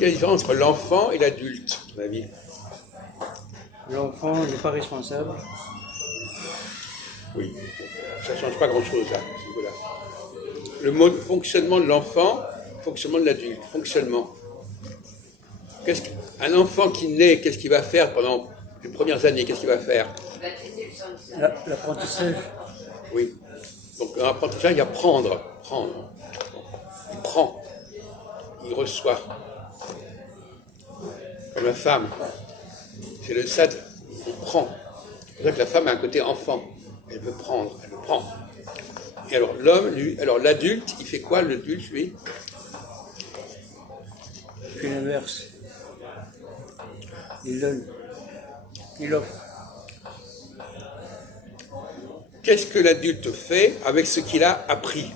Quelle est la différence entre l'enfant et l'adulte, à ton avis? L'enfant n'est pas responsable. Oui, ça ne change pas grand-chose là, à ce niveau-là. Le mode fonctionnement de l'enfant, fonctionnement de l'adulte, fonctionnement. Un enfant qui naît, qu'est-ce qu'il va faire pendant les premières années? Qu'est-ce qu'il va faire? L'apprentissage. Oui. Donc l'apprentissage, il y a prendre. Il prend. Il reçoit. Comme la femme. C'est le stade, on prend. C'est pour ça que la femme a un côté enfant. Elle veut prendre, elle le prend. Et alors l'homme, lui, alors l'adulte, il fait quoi l'adulte, lui? Il fait l'inverse. Il donne. Il offre. Qu'est-ce que l'adulte fait avec ce qu'il a appris?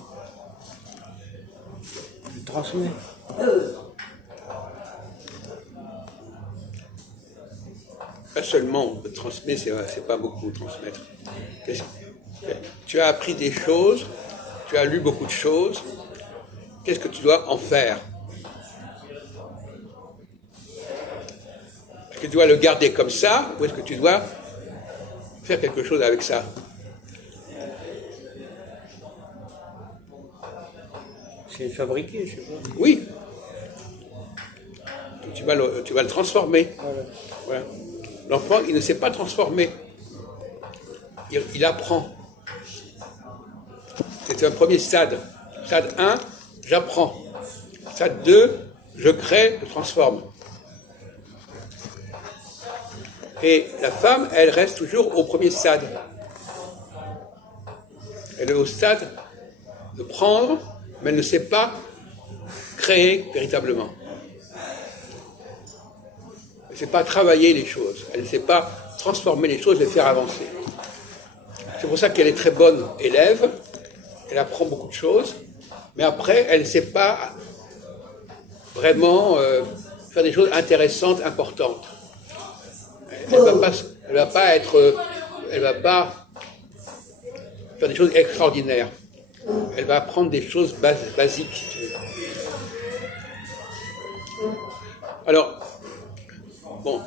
Il transmet. Pas seulement, transmettre, c'est pas beaucoup transmettre. Tu as appris des choses, tu as lu beaucoup de choses, qu'est-ce que tu dois en faire? Est-ce que tu dois le garder comme ça, ou est-ce que tu dois faire quelque chose avec ça? C'est fabriqué, je sais pas. Oui. Donc, tu vas le transformer. Voilà. L'enfant, il ne sait pas transformer. Il apprend. C'est un premier stade. Stade 1, j'apprends. Stade 2, je crée, je transforme. Et la femme, elle reste toujours au premier stade. Elle est au stade de prendre, mais elle ne sait pas créer véritablement. Elle ne sait pas travailler les choses. Elle ne sait pas transformer les choses, les faire avancer. C'est pour ça qu'elle est très bonne élève. Elle apprend beaucoup de choses. Mais après, elle ne sait pas vraiment faire des choses intéressantes, importantes. Elle va pas faire des choses extraordinaires. Elle va apprendre des choses basiques, si tu veux. Alors, bon,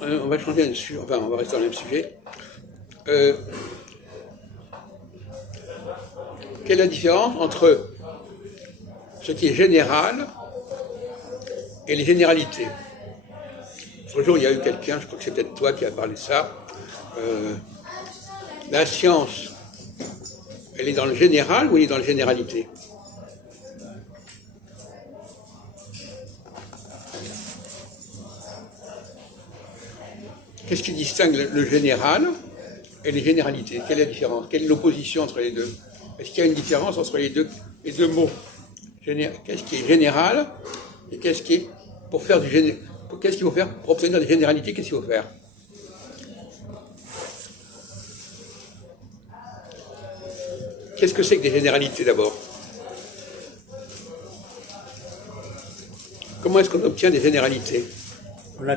on va changer de sujet, enfin, on va rester dans le même sujet. Quelle est la différence entre ce qui est général et les généralités? L'autre jour, il y a eu quelqu'un, je crois que c'est peut-être toi qui as parlé de ça. La science, elle est dans le général ou elle est dans la généralité? Qu'est-ce qui distingue le général et les généralités? Quelle est la différence? Quelle est l'opposition entre les deux? Est-ce qu'il y a une différence entre les deux mots? Qu'est-ce qui est général et qu'est-ce qui est pour faire qu'est-ce qu'il faut faire pour obtenir des généralités? Qu'est-ce qu'il faut faire? Qu'est-ce que c'est que des généralités d'abord? Comment est-ce qu'on obtient des généralités? En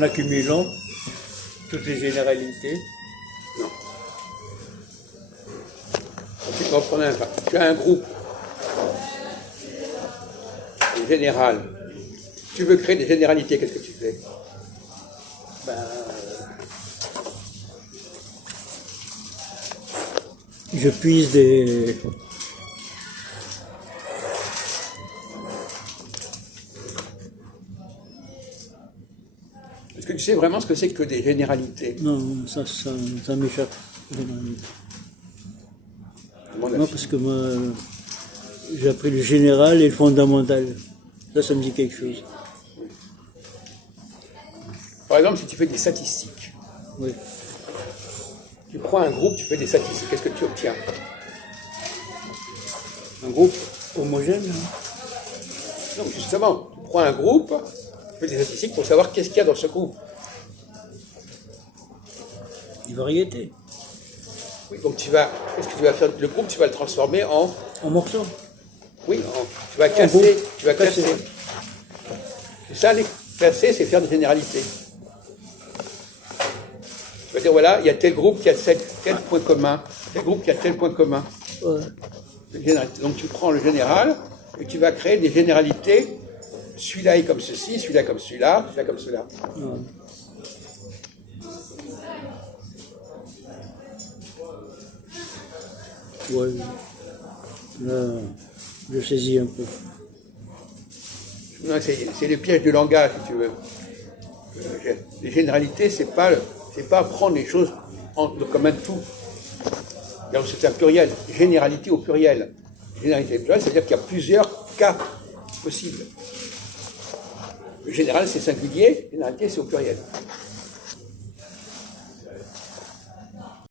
accumulant toutes les généralités. Non. Tu vas prendre un cas. Tu as un groupe général. Tu veux créer des généralités, qu'est-ce que tu fais? Je puise des... Est-ce que tu sais vraiment ce que c'est que des généralités? Non, ça m'échappe. Non, parce que moi, j'ai appris le général et le fondamental. Ça me dit quelque chose. Par exemple, si tu fais des statistiques, Oui. tu prends un groupe, tu fais des statistiques, qu'est-ce que tu obtiens? Un groupe Homogène, hein? Non, justement, tu prends un groupe, tu fais des statistiques pour savoir qu'est-ce qu'il y a dans ce groupe. Des variétés. Oui, donc qu'est-ce que tu vas faire? Le groupe, tu vas le transformer en morceaux. Oui, tu vas casser. Tu vas casser. casser. C'est ça, les casser, c'est faire des généralités. Tu vas dire, voilà, il y a tel groupe qui a tel point commun, tel groupe qui a tel point commun. Ouais. Donc tu prends le général et tu vas créer des généralités. Celui-là est comme ceci, celui-là comme celui-là, celui-là comme cela. Ouais. Là, je saisis un peu. Non, c'est le piège du langage, si tu veux. Les généralités, c'est pas prendre les choses comme un tout. Donc c'est un pluriel. Généralité au pluriel. Généralité au pluriel, c'est-à-dire qu'il y a plusieurs cas possibles. Le général, c'est singulier, généralité, c'est au pluriel.